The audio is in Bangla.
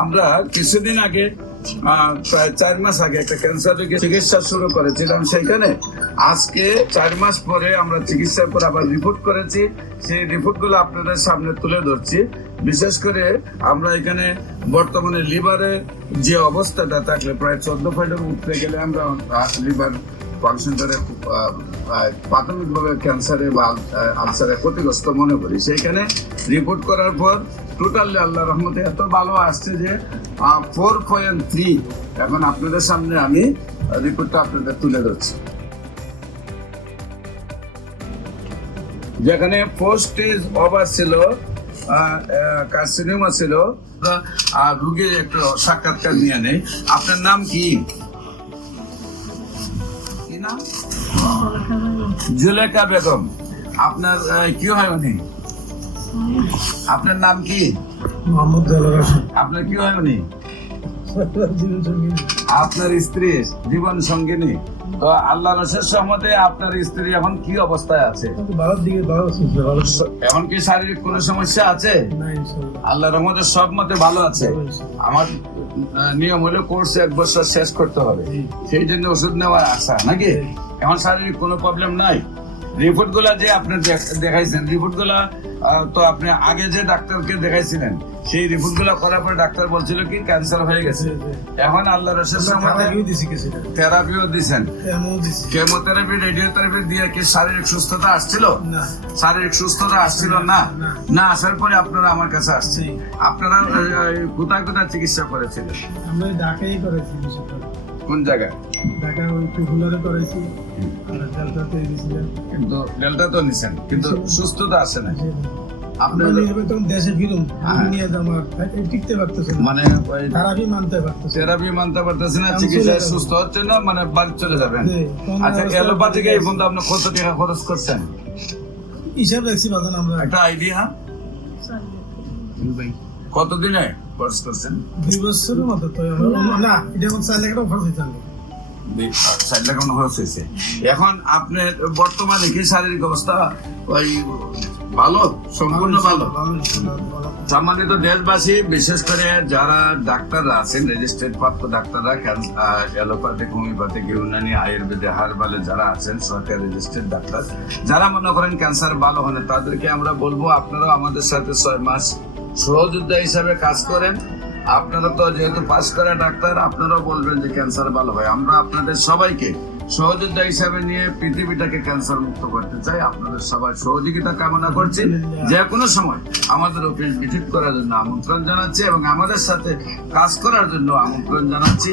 আমরা কিছুদিন আগে প্রায় 4 মাস আগে একটা ক্যান্সার রোগের চিকিৎসা শুরু করেছিলাম। সেখানে আজকে 4 মাস পরে আমরা চিকিৎসার পর আবার রিপোর্ট করেছি। সেই রিপোর্টগুলো আপনাদের সামনে তুলে ধরছি। বিশেষ করে আমরা এখানে বর্তমানে লিভারের যে অবস্থাটা থাকলে প্রায় 14 পয়েন্টের উঠতে গেলে আমরা লিভার ফাংশনটারে প্রাথমিকভাবে ক্যান্সারে বা আলসারে ক্ষতিগ্রস্ত মনে করি। সেইখানে রিপোর্ট করার পর টোটালি আল্লাহ রহমতে এত ভালো আসছে যে 4.3। এখন আপনাদের সামনে আমি রিপোর্টটা আপনাদের তুলে ধরছি। যেখানে 4 স্টেজ ওভার ছিল, কার্সিনোমা ছিল। আর রোগীর একটু সাক্ষাৎকার নিয়ে নেই। আপনার নাম কি? জুলেখা বেগম। আপনার কি হয় উনি? আপনার নাম কি? মোহাম্মদ দেলোয়ার হোসেন। আপনার কি হয় উনি? আপনার স্ত্রী জীবন সঙ্গিনী। তো আল্লাহর অশেষ রহমতে আপনার স্ত্রী এখন কি অবস্থায় আছে? এখন কি শারীরিক কোনো সমস্যা আছে? আল্লাহর রহমতে সব মতে ভালো আছে। আমার নিয়ম হলো কোর্স 1 বছর শেষ করতে হবে, সেই জন্য ওষুধ নেওয়ার আশা নাকি। এখন শারীরিক কোনো প্রবলেম নাই। রিপোর্ট গুলা যে আপনি দেখাইছেন, রিপোর্ট গুলা তো আপনি আগে যে ডাক্তারকে দেখাইছিলেন সেই রিপোর্ট গুলা করার পরে ডাক্তার বলছিল কি ক্যান্সার হয়ে গেছে। এখন আল্লাহর রহমতে থেরাপিও দিছেন, কেমোথেরাপি, রেডিওথেরাপি দিয়ে কি শারীরিক সুস্থতা আসছিল? শারীরিক সুস্থতা আসছিল না। না আসার পরে আপনারা আমার কাছে আসছে। আপনারা কোথায় কোথায় চিকিৎসা করেছিলেন? আমরা ঢাকায় করেছি। কোন জায়গায়? ঢাকা ওই টুকুলারে করেছি, আর ডেল্টাতে দিয়েছিলেন। কিন্তু ডেল্টা তো নিছেন, কিন্তু সুস্থতা আসে না। আপনার দেশে ফিরুন, নিয়ে আমার টিকতে পারতেছে না, মানে থেরাপি মানতে পারতেছে, থেরাপি মানতে পারতেছে না, চিকিৎসায় সুস্থ হচ্ছে না, মানে বাড়ি চলে যাবেন। আচ্ছা, এলোপ্যাথিক এই পর্যন্ত আপনি কত টাকা খরচ করছেন? হিসাব রাখছি বাজান আমরা। একটা আইডিয়া কতদিনে খরচ করছেন? 2 বছরের মতো। তো না, এটা 4 লাখ টাকা খরচ হয়েছে। 4 লাখ টাকা খরচ হয়েছে। এখন আপনার বর্তমানে কি শারীরিক অবস্থা ওই ভালো, সম্পূর্ণ ভালো? সম্মানিত দেশবাসী, বিশেষ করে যারা ডাক্তাররা আছেন, রেজিস্ট্রেড প্রাপ্ত ডাক্তাররা, অ্যালোপ্যাথিক, হোমিওপ্যাথিক, ইউনানি, আয়ুর্বেদে, হার্বালে যারা আছেন সরকারি রেজিস্ট্রেড ডাক্তার, যারা মনে করেন ক্যান্সার ভালো হয় না, তাদেরকে আমরা বলবো আপনারাও আমাদের সাথে 6 মাস সহযোদ্ধা হিসাবে কাজ করেন। আপনারা তো যেহেতু পাস করা ডাক্তার, আপনারাও বলবেন যে ক্যান্সার ভালো হয়। আমরা আপনাদের সবাইকে সহযোদ্ধা হিসাবে নিয়ে পৃথিবীটাকে ক্যান্সার মুক্ত করতে চাই। আপনাদের সবাই সহযোগিতা কামনা করছি। যে কোনো সময় আমাদের অফিস ভিজিট করার জন্য আমন্ত্রণ জানাচ্ছি এবং আমাদের সাথে কাজ করার জন্য আমন্ত্রণ জানাচ্ছি।